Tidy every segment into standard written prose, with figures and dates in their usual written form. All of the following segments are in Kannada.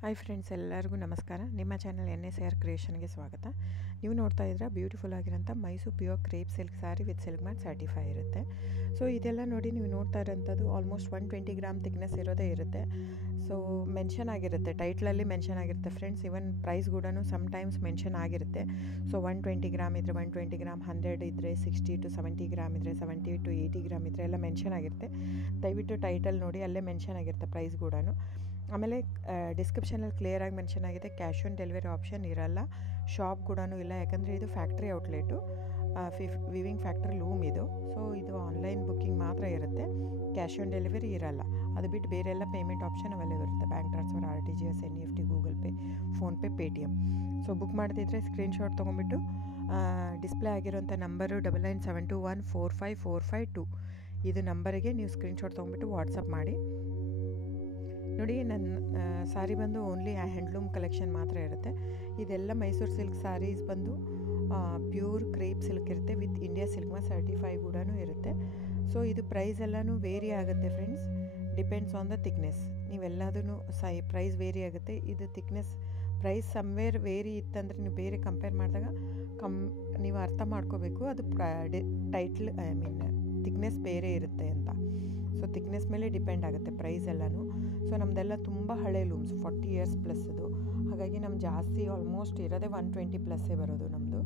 ಹಾಯ್ ಫ್ರೆಂಡ್ಸ್, ಎಲ್ಲರಿಗೂ ನಮಸ್ಕಾರ. ನಿಮ್ಮ ಚಾನಲ್ NSR ಕ್ರಿಯೇಷನ್ಗೆ ಸ್ವಾಗತ. ನೀವು ನೋಡ್ತಾ ಇದ್ರೆ ಬ್ಯೂಟಿಫುಲ್ ಆಗಿರೋಂಥ Mysore pure crepe silk sari with silk ಮ್ಯಾಟ್ ಸರ್ಟಿಫೈ ಇರುತ್ತೆ. ಸೊ ಇದೆಲ್ಲ ನೋಡಿ ನೀವು ನೋಡ್ತಾ ಇರೋಂಥದ್ದು ಆಲ್ಮೋಸ್ಟ್ 120 ಗ್ರಾಮ್ ಥಿಕ್ನೆಸ್ ಇರೋದೇ ಇರುತ್ತೆ. ಸೊ ಮೆನ್ಷನ್ ಆಗಿರುತ್ತೆ, ಟೈಟ್ಲಲ್ಲಿ ಮೆನ್ಷನ್ ಆಗಿರುತ್ತೆ ಫ್ರೆಂಡ್ಸ್. ಇವನ್ ಪ್ರೈಸ್ ಕೂಡ ಸಮ್ಟೈಮ್ಸ್ ಮೆನ್ಷನ್ ಆಗಿರುತ್ತೆ. ಸೊ 120 ಗ್ರಾಮ್ ಇದ್ದರೆ 120 ಗ್ರಾಮ್, 100 ಇದ್ದರೆ 60 to 70 ಗ್ರಾಮ್ ಇದ್ದರೆ 70 to 80 ಗ್ರಾಮ್ ಇದ್ದರೆ ಎಲ್ಲ ಮೆನ್ಷನ್ ಆಗಿರುತ್ತೆ. ದಯವಿಟ್ಟು ಟೈಟಲ್ ನೋಡಿ, ಅಲ್ಲೇ ಮೆನ್ಷನ್ ಆಗಿರುತ್ತೆ ಪ್ರೈಸ್ ಕೂಡ. ಆಮೇಲೆ ಡಿಸ್ಕ್ರಿಪ್ಷನಲ್ಲಿ ಕ್ಲಿಯರಾಗಿ ಮೆನ್ಷನ್ ಆಗಿದೆ, ಕ್ಯಾಶ್ ಆನ್ ಡೆಲಿವರಿ ಆಪ್ಷನ್ ಇರಲ್ಲ, ಶಾಪ್ ಕೂಡ ಇಲ್ಲ. ಯಾಕಂದರೆ ಇದು factory outlet, viewing factory loom ಇದು. ಸೊ ಇದು ಆನ್ಲೈನ್ ಬುಕ್ಕಿಂಗ್ ಮಾತ್ರ ಇರುತ್ತೆ, ಕ್ಯಾಶ್ ಆನ್ ಡೆಲಿವರಿ ಇರಲ್ಲ. ಅದು ಬಿಟ್ಟು ಬೇರೆ ಎಲ್ಲ ಪೇಮೆಂಟ್ ಆಪ್ಷನ್ ಅವೈಲೇಬಲ್ ಇರುತ್ತೆ, bank transfer, RTGS, NEFT, Google pay, PhonePe, Paytm. So book ಮಾಡ್ತಿದ್ರೆ ಸ್ಕ್ರೀನ್ಶಾಟ್ ತೊಗೊಂಬಿಟ್ಟು ಡಿಸ್ಪ್ಲೇ ಆಗಿರೋಂಥ ನಂಬರು 9972145452 ಇದು ನಂಬರಿಗೆ ನೀವು ಸ್ಕ್ರೀನ್ಶಾಟ್ ತೊಗೊಂಬಿಟ್ಟು ವಾಟ್ಸಪ್ ಮಾಡಿ. ನೋಡಿ, ನನ್ನ ಸ್ಯಾರಿ ಬಂದು ಓನ್ಲಿ ಹ್ಯಾಂಡ್ಲೂಮ್ ಕಲೆಕ್ಷನ್ ಮಾತ್ರ ಇರುತ್ತೆ. ಇದೆಲ್ಲ ಮೈಸೂರು ಸಿಲ್ಕ್ ಸ್ಯಾರೀಸ್ ಬಂದು ಪ್ಯೂರ್ ಕ್ರೇಪ್ ಸಿಲ್ಕ್ ಇರುತ್ತೆ, with India silk mark certify ಕೂಡ ಇರುತ್ತೆ. ಸೊ ಇದು ಪ್ರೈಸ್ ಎಲ್ಲನೂ ವೇರಿ ಆಗುತ್ತೆ friends, depends on the thickness. ನೀವೆಲ್ಲದೂ ಪ್ರೈಸ್ ವೇರಿ ಆಗುತ್ತೆ. ಇದು ಥಿಕ್ನೆಸ್ ಪ್ರೈಸ್ ಸಮ್ವೇರ್ ವೇರಿ ಇತ್ತಂದರೆ ನೀವು ಬೇರೆ ಕಂಪೇರ್ ಮಾಡಿದಾಗ ನೀವು ಅರ್ಥ ಮಾಡ್ಕೋಬೇಕು, ಅದು ಥಿಕ್ನೆಸ್ ಬೇರೆ ಇರುತ್ತೆ ಅಂತ. ಸೊ ಥಿಕ್ನೆಸ್ ಮೇಲೆ ಡಿಪೆಂಡ್ ಆಗುತ್ತೆ ಪ್ರೈಸ್ ಎಲ್ಲನೂ. ಸೊ ನಮ್ಮದೆಲ್ಲ ತುಂಬ ಹಳೆ ಲೂಮ್ಸ್, 40 years ಪ್ಲಸ್ ಅದು. ಹಾಗಾಗಿ ನಮ್ಮ ಜಾಸ್ತಿ ಆಲ್ಮೋಸ್ಟ್ ಇರೋದೇ 120 ಪ್ಲಸ್ಸೇ ಬರೋದು ನಮ್ಮದು.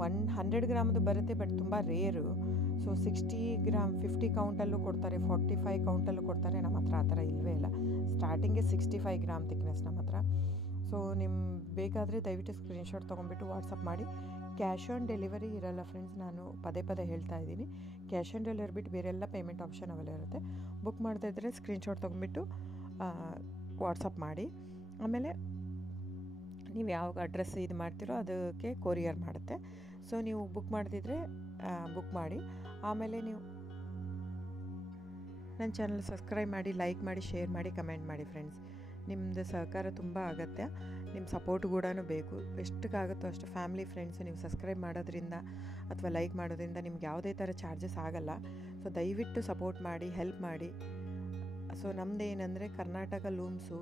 100 ಗ್ರಾಮದು ಬರುತ್ತೆ, ಬಟ್ ತುಂಬ ರೇರು. ಸೊ 60 ಗ್ರಾಮ್ 50 ಕೌಂಟಲ್ಲೂ ಕೊಡ್ತಾರೆ, 45 ಕೌಂಟಲ್ಲೂ ಕೊಡ್ತಾರೆ. ನಮ್ಮ ಹತ್ರ ಆ ಥರ ಇಲ್ಲವೇ ಇಲ್ಲ. ಸ್ಟಾರ್ಟಿಂಗೇ 65 ಗ್ರಾಮ್ ಥಿಕ್ನೆಸ್ ನಮ್ಮ ಹತ್ರ. ಸೊ ಬೇಕಾದರೆ ದಯವಿಟ್ಟು ಸ್ಕ್ರೀನ್ಶಾಟ್ ತೊಗೊಂಬಿಟ್ಟು ವಾಟ್ಸಪ್ ಮಾಡಿ. ಕ್ಯಾಶ್ ಆನ್ ಡೆಲಿವರಿ ಇರಲ್ಲ ಫ್ರೆಂಡ್ಸ್, ನಾನು ಪದೇ ಹೇಳ್ತಾ ಇದ್ದೀನಿ. ಕ್ಯಾಶ್ ಆನ್ ಡೆಲಿವರಿ ಬಿಟ್ಟು ಬೇರೆಲ್ಲ ಪೇಮೆಂಟ್ ಆಪ್ಷನ್ ಅವೈಲೇಬಲ್ ಇರುತ್ತೆ. ಬುಕ್ ಮಾಡ್ತಾ ಇದ್ದರೆ ಸ್ಕ್ರೀನ್ಶಾಟ್ ತೊಗೊಂಬಿಟ್ಟು ವಾಟ್ಸಪ್ ಮಾಡಿ. ಆಮೇಲೆ ನೀವು ಯಾವ ಅಡ್ರೆಸ್ ಇದು ಮಾಡ್ತೀರೋ ಅದಕ್ಕೆ ಕೊರಿಯರ್ ಮಾಡುತ್ತೆ. ಸೊ ನೀವು ಬುಕ್ ಮಾಡ್ತಿದ್ರೆ ಬುಕ್ ಮಾಡಿ. ಆಮೇಲೆ ನೀವು ನನ್ನ ಚಾನಲ್ ಸಬ್ಸ್ಕ್ರೈಬ್ ಮಾಡಿ, ಲೈಕ್ ಮಾಡಿ, ಶೇರ್ ಮಾಡಿ, ಕಮೆಂಟ್ ಮಾಡಿ ಫ್ರೆಂಡ್ಸ್. ನಿಮ್ಮದು ಸಹಕಾರ ತುಂಬ ಅಗತ್ಯ, ನಿಮ್ಮ ಸಪೋರ್ಟ್ ಕೂಡ ಬೇಕು. ಎಷ್ಟಕ್ಕಾಗುತ್ತೋ ಅಷ್ಟು ಫ್ಯಾಮಿಲಿ ಫ್ರೆಂಡ್ಸ್ ನೀವು ಸಬ್ಸ್ಕ್ರೈಬ್ ಮಾಡೋದ್ರಿಂದ ಅಥವಾ ಲೈಕ್ ಮಾಡೋದ್ರಿಂದ ನಿಮ್ಗೆ ಯಾವುದೇ ಥರ ಚಾರ್ಜಸ್ ಆಗಲ್ಲ. ಸೊ ದಯವಿಟ್ಟು ಸಪೋರ್ಟ್ ಮಾಡಿ, ಹೆಲ್ಪ್ ಮಾಡಿ. ಸೊ ನಮ್ಮದು ಏನಂದರೆ ಕರ್ನಾಟಕ ಲೂಮ್ಸು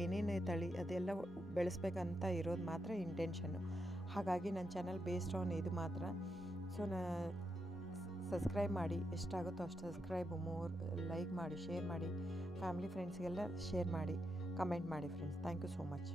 ಏನೇನು ತಳಿ ಅದೆಲ್ಲ ಬೆಳೆಸ್ಬೇಕಂತ ಇರೋದು ಮಾತ್ರ ಇಂಟೆನ್ಷನ್ನು. ಹಾಗಾಗಿ ನನ್ನ ಚಾನಲ್ ಬೇಸ್ಡ್ ಆನ್ ಇದು ಮಾತ್ರ. ಸೊ ಸಬ್ಸ್ಕ್ರೈಬ್ ಮಾಡಿ, ಎಷ್ಟಾಗುತ್ತೋ ಅಷ್ಟು ಸಬ್ಸ್ಕ್ರೈಬ್, ಲೈಕ್ ಮಾಡಿ, ಶೇರ್ ಮಾಡಿ, ಫ್ಯಾಮಿಲಿ ಫ್ರೆಂಡ್ಸ್ಗೆಲ್ಲ ಶೇರ್ ಮಾಡಿ, ಕಮೆಂಟ್ ಮಾಡಿ friends. Thank you so much.